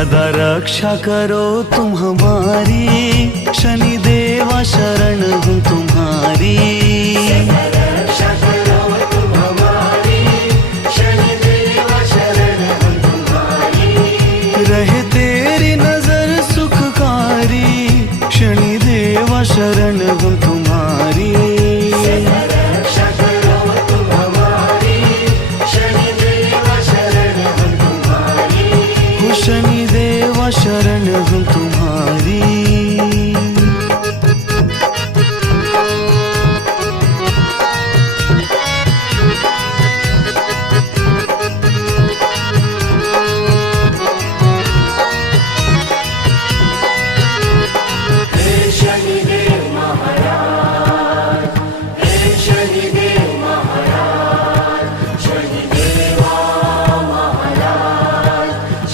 सदा रक्षा करो तुम हमारी, शनि देवा शरण हूँ तुम्हारी। रक्षा करो तुम हमारी, शनि देवा शरण हूँ तुम्हारी। रहे तेरी नजर सुखकारी, शनि देवा शरण हूँ तुम्हारी। रक्षा करो तुम हमारी, शनि देवा शरण हूँ तुम्हारी। शनि देवा शरण हूँ तुम्हारी।